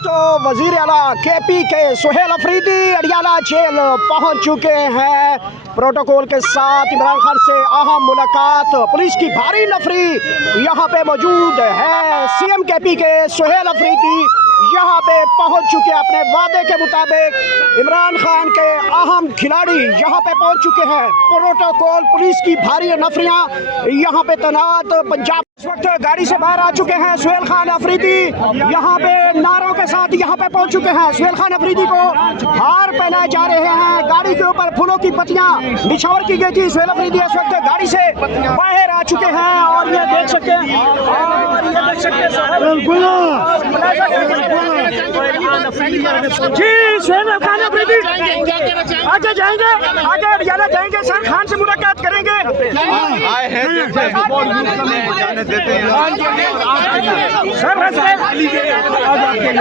तो वजीर आला केपी के सुहेल अफरीदी अडियाला जेल पहुंच चुके हैं। प्रोटोकॉल के साथ इमरान खान से अहम मुलाकात, पुलिस की भारी नफरी यहां पे मौजूद है। सीएम केपी के सुहेल अफरीदी यहां पे पहुंच चुके हैं। अपने वादे के मुताबिक इमरान खान के अहम खिलाड़ी यहां पे पहुंच चुके हैं। प्रोटोकॉल, पुलिस की भारी नफरियां यहां पे तैनात। पंजाब इस वक्त गाड़ी से बाहर आ चुके हैं। सुहेल खान अफरीदी यहाँ पे नारों के साथ यहाँ पे पहुंच चुके हैं। सुहेल खान अफरीदी को हार पहनाए जा रहे हैं। गाड़ी के ऊपर फूलों की पत्तियां निछावर की गई थी। सुहेल अफरीदी इस वक्त गाड़ी से बाहर आ चुके हैं और ये देख सकते हैं जी सुहेल खान अफरीदी आगे जाएंगे, आगे अडियाला जाएंगे, सर खान से मुलाकात करेंगे। सर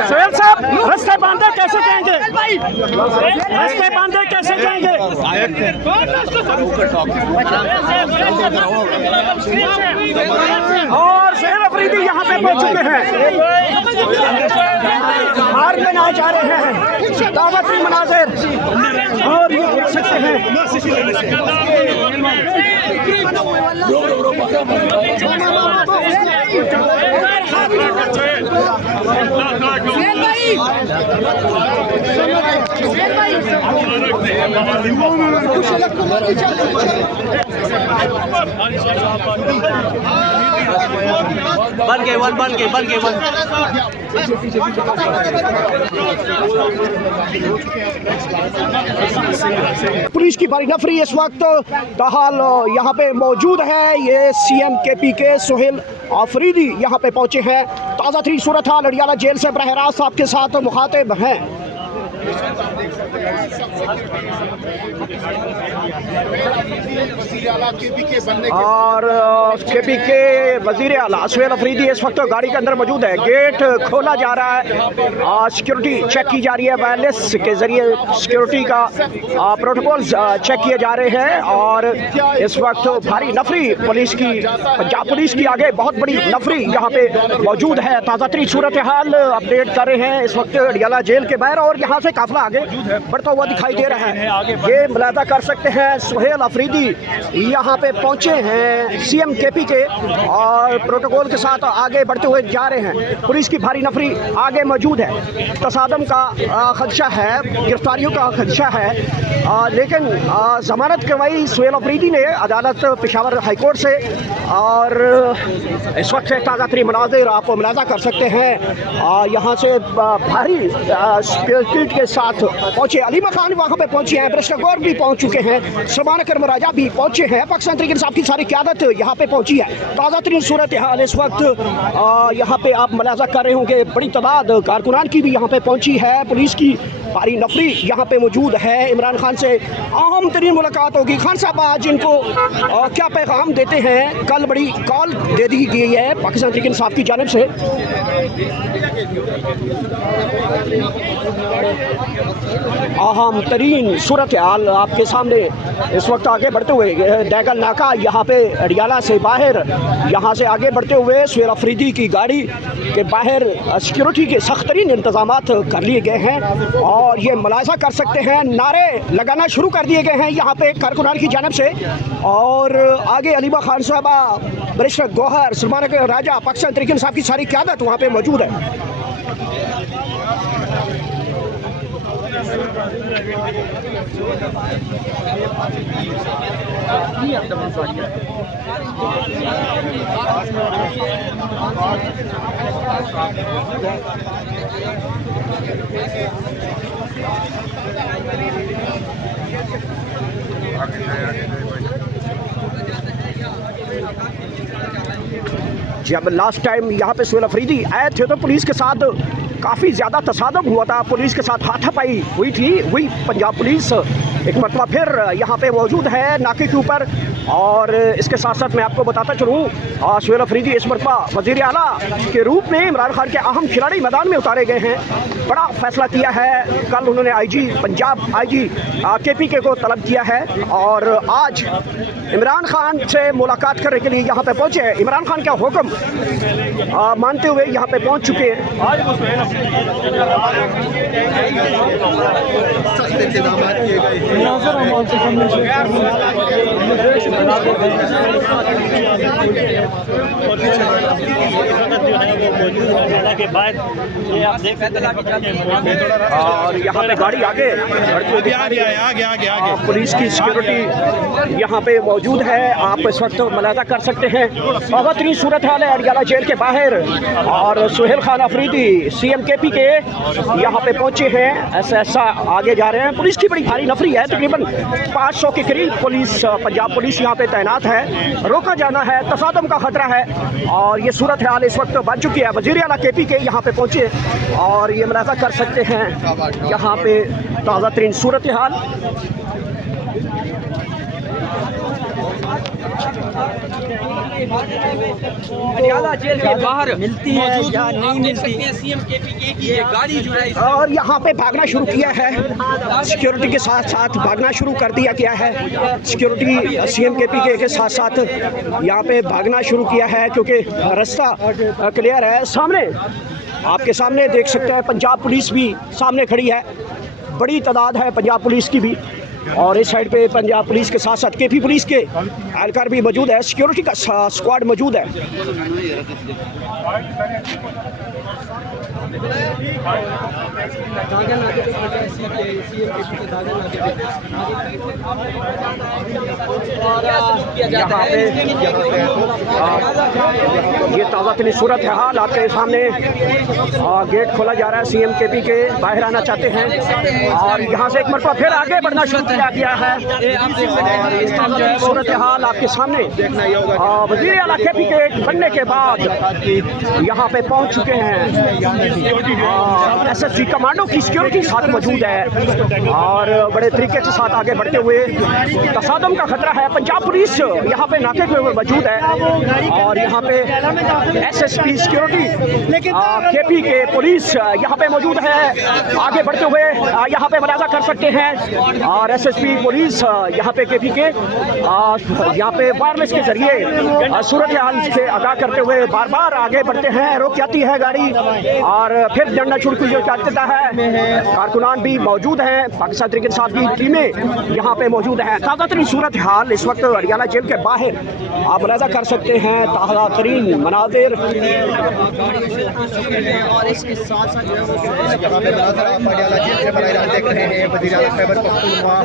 सुहेल साहब रास्ते बांधे कैसे जाएंगे? रास्ते बांधे कैसे जाएंगे? और सुहेल अफरीदी यहाँ पे पहुंच चुके हैं। हार बनाए जा रहे हैं। दावती मनाजिर और ये देख सकते हैं। बन गए वन। पुलिस की भारी नफरी इस वक्त बहाल यहाँ पे मौजूद है। ये सीएम केपी के सुहेल अफरीदी यहाँ पे पहुंचे हैं। ताज़ा तरीन सूरत हाल अडियाला जेल से बरह रास्त आपके साथ मुखातिब हैं। और केपी के वजीर आला सुहेल अफरीदी इस वक्त गाड़ी के अंदर मौजूद है। गेट खोला जा रहा है, सिक्योरिटी चेक की जा रही है। वायरलेस के जरिए सिक्योरिटी का प्रोटोकॉल चेक किए जा रहे हैं। और इस वक्त भारी नफरी पुलिस की, पंजाब पुलिस की आगे बहुत बड़ी नफरी यहाँ पे मौजूद है। ताज़ा तरीन सूरत हाल अपडेट कर रहे हैं इस वक्त अडियाला जेल के बाहर। और यहाँ से काफिला आगे बढ़ता हुआ दिखाई दे रहा है। ये मुलाजा कर सकते हैं। सुहेल अफरीदी यहाँ पे पहुंचे हैं सीएम केपी के और प्रोटोकॉल के साथ आगे बढ़ते हुए जा रहे हैं। पुलिस की भारी नफरी आगे मौजूद है। तसादम का खदशा है, गिरफ्तारियों का खदशा है, लेकिन जमानत करवाई सुहेल अफरीदी ने अदालत पेशावर हाईकोर्ट से। और इस वक्त ताज़ा तरीन मनाजिर आप मुलाजा कर सकते हैं। यहाँ से भारी सिक्योरिटी के साथ पहुंचे। अलीमा खान वहाँ पे पहुंचे हैं। बैरिस्टर गौर भी पहुंच चुके हैं। सलमान अकरम राजा भी पहुंचे हैं। पाकिस्तान तहरीक इंसाफ की सारी क़यादत यहाँ पे पहुंची है। ताज़ा तरीन सूरत हाल इस वक्त यहाँ पे आप मुलाजा कर रहे होंगे। बड़ी तादाद कारकुनान की भी यहाँ पे पहुंची है। पुलिस की भारी नफरी यहाँ पे मौजूद है। इमरान खान से अहम तरीन मुलाकात होगी। खान साहब आज इनको क्या पैगाम देते हैं? कल बड़ी कॉल दे दी गई है पाकिस्तान तहरीक इंसाफ की जानिब से। अहम तरीन सूरत हाल आपके सामने इस वक्त आगे बढ़ते हुए दैगल नाका यहाँ पे अडियाला से बाहर, यहाँ से आगे बढ़ते हुए सुहेल अफरीदी की गाड़ी के बाहर सिक्योरिटी के सख्त तरीन इंतजाम कर लिए गए हैं। और ये मुलाजा कर सकते हैं, नारे लगाना शुरू कर दिए गए हैं यहाँ पे कारकुनान की जानिब से। और आगे अलीमा खान साहबा, बैरिस्टर गौहर, सलमान अकरम राजा, पाकिस्तान तहरीक इंसाफ की सारी क़यादत वहाँ पे मौजूद है। जब लास्ट टाइम यहाँ पे सुहेल अफरीदी आए थे तो पुलिस के साथ काफ़ी ज़्यादा तसादम हुआ था। पुलिस के साथ हाथापाई हुई थी। वही पंजाब पुलिस एक मरतबा फिर यहाँ पे मौजूद है नाके के ऊपर। और इसके साथ साथ मैं आपको बताता चलूँ सुहेल अफरीदी इस मरतबा वज़ीर आला के रूप में इमरान खान के अहम खिलाड़ी मैदान में उतारे गए हैं। बड़ा फैसला किया है। कल उन्होंने IG पंजाब IG KPK को तलब किया है और आज इमरान खान से मुलाकात करने के लिए यहाँ पे पहुँचे हैं। इमरान खान का हुक्म मानते हुए यहाँ पे पहुँच चुके हैं। और यहाँ पे गाड़ी आगे आगे पुलिस की सिक्योरिटी यहाँ पे मौजूद है। आप इस वक्त मुलाजा कर सकते हैं। बहुत ही सूरत हाल है अडियाला जेल के बाहर और सुहेल खान अफरीदी CM KP के यहाँ पे पहुँचे हैं। ऐसा आगे जा रहे हैं। पुलिस की बड़ी भारी नफरी है। तकरीबन 500 के करीब पुलिस पंजाब पुलिस यहाँ पे तैनात है। रोका जाना है, तसादम का खतरा है और ये सूरत हाल इस वक्त बन चुकी है। वज़ीर आला KP के यहाँ पे पहुँचे और ये मुलाजा कर सकते हैं यहाँ पे ताज़ा तरीन सूरत हाल। अडियाला जेल के बाहर मिलती है या नहीं मिलती है CM KP की ये गाड़ी जो है और यहाँ पे भागना शुरू किया है। सिक्योरिटी के साथ साथ भागना शुरू कर दिया गया है। सिक्योरिटी CM KP के साथ साथ यहाँ पे भागना शुरू किया है क्योंकि रास्ता क्लियर है। सामने आपके सामने देख सकते हैं पंजाब पुलिस भी सामने खड़ी है। बड़ी तादाद है पंजाब पुलिस की भी और इस साइड पे पंजाब पुलिस के साथ साथ KP पुलिस के एहलकार भी मौजूद है। सिक्योरिटी का स्क्वाड मौजूद है। ये ताज़ा तरीन सूरत हाल आपके सामने। गेट खोला जा रहा है। CM KP के बाहर आना चाहते हैं और यहाँ से एक मरतबा फिर आगे बढ़ना शुरू किया गया है। और इस ताज़ा तरीन सूरत हाल आपके सामने वज़ीर आला KP के बनने के बाद यहाँ पे पहुँच चुके हैं। SSG कमांडो की सिक्योरिटी साथ मौजूद है और बड़े तरीके के साथ आगे बढ़ते हुए तसादम का खतरा है। पंजाब पुलिस यहाँ पे नाके पे मौजूद है और यहाँ पे SSP सिक्योरिटी KP के पुलिस यहाँ पे मौजूद है। आगे बढ़ते हुए यहाँ पे मुलाजा कर सकते हैं और SSP पुलिस यहाँ पे KP के यहाँ पे वायरलेस के जरिए सूरत हाल से आगाह करते हुए बार बार आगे बढ़ते हैं। रुक जाती है गाड़ी और फिर डंडा छुड़क देता है। कारकुनान भी मौजूद हैं। पाकिस्तान क्रिकेट साहब की टीमें यहाँ पे मौजूद हैं। ताज़ा तरीन सूरत हाल इस वक्त अडियाला जेल के बाहर आप मुलाजा कर सकते हैं। ताज़ा तरीन मनाजिर और इसके साथ साथ अडियाला जेल से देख रहे हैं। वज़ीर आला खैबर पख्तूनख्वा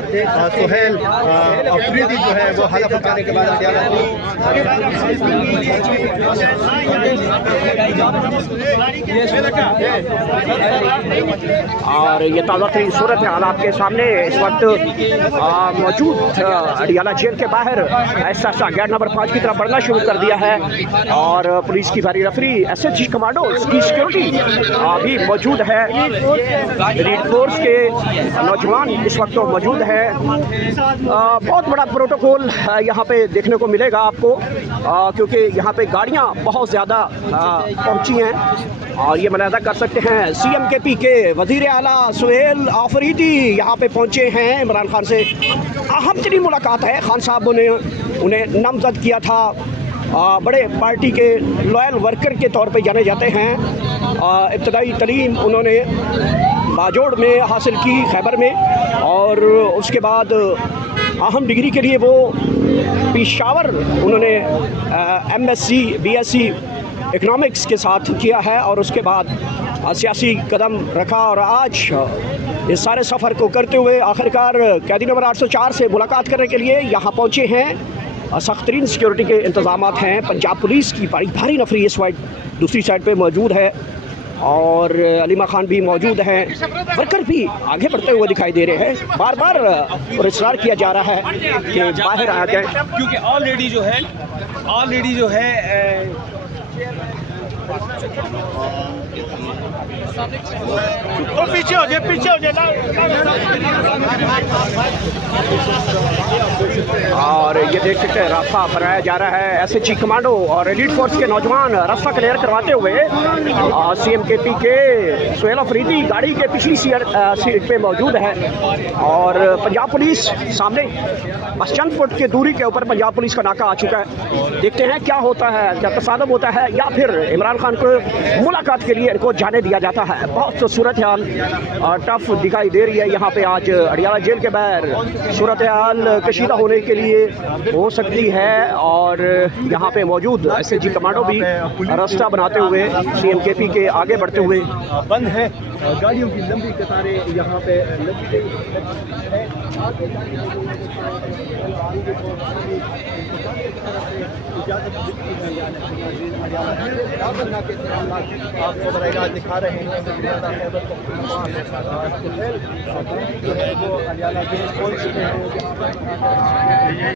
सुहेल अफरीदी जो है वो हलफ उठाने के बाद अडियाला और ये ताज़ा तरीन सूरत हाल आपके सामने इस वक्त मौजूद अडियाला जेल के बाहर। ऐसा गेट नंबर 5 की तरफ बढ़ना शुरू कर दिया है और पुलिस की भारी नफरी SSG कमांडो की सिक्योरिटी भी मौजूद है। रीड फोर्स के नौजवान इस वक्त मौजूद है। बहुत बड़ा प्रोटोकॉल यहाँ पे देखने को मिलेगा आपको क्योंकि यहाँ पे गाड़ियाँ बहुत ज़्यादा पहुँची हैं और ये मुलाजा कर सकते हैं। CM KP के वज़ीर आला सुहेल अफरीदी यहाँ पे पहुँचे हैं। इमरान खान से अहम तरीन मुलाकात है। खान साहब ने उन्हें नामजद किया था। बड़े पार्टी के लॉयल वर्कर के तौर पे जाने जाते हैं। इब्तदाई तालीम उन्होंने बाजोड़ में हासिल की, खैबर में, और उसके बाद अहम डिग्री के लिए वो पेशावर उन्होंने MSc BSc इकनॉमिक्स के साथ किया है और उसके बाद सियासी कदम रखा और आज इस सारे सफ़र को करते हुए आखिरकार कैदी नंबर 804 से मुलाकात करने के लिए यहाँ पहुँचे हैं। सख्त तरीन सिक्योरिटी के इंतज़ाम हैं। पंजाब पुलिस की बड़ी भारी नफरी इस वाइड दूसरी साइड पे मौजूद है और अलीमा खान भी मौजूद हैं। वर्कर भी आगे बढ़ते हुए दिखाई दे रहे हैं। बार बार और इसरार किया जा रहा है कि बाहर आ जाए क्योंकि ऑलरेडी जो है पीछे हो जाए और ये देख सकते हैं रास्ता बनाया जा रहा है। एसएचजी कमांडो और एलीट फोर्स के नौजवान रास्ता क्लियर करवाते हुए सीएमकेपी के सुहेल अफरीदी गाड़ी के पिछली सीट पे मौजूद है और पंजाब पुलिस सामने बस चंद फुट की दूरी के ऊपर पंजाब पुलिस का नाका आ चुका है। देखते हैं क्या होता है, क्या तसादम होता है या फिर इमरान खान को मुलाकात के लिए इनको जाने दिया जाता है। बहुत सूरत हाल टफ दिखाई दे रही है यहाँ पे आज अडियाला जेल के बाहर। सूरत हाल कशीदा होने के लिए हो सकती है और यहाँ पे मौजूद एसएचजी कमांडो भी रास्ता बनाते हुए सीएमकेपी के आगे बढ़ते हुए बंद है। गाड़ियों की लंबी कतारें यहाँ पे लगी गई है। आपको बराह दिखा रहे हैं जो है वो हरियाणा जेल खोल चुके हैं।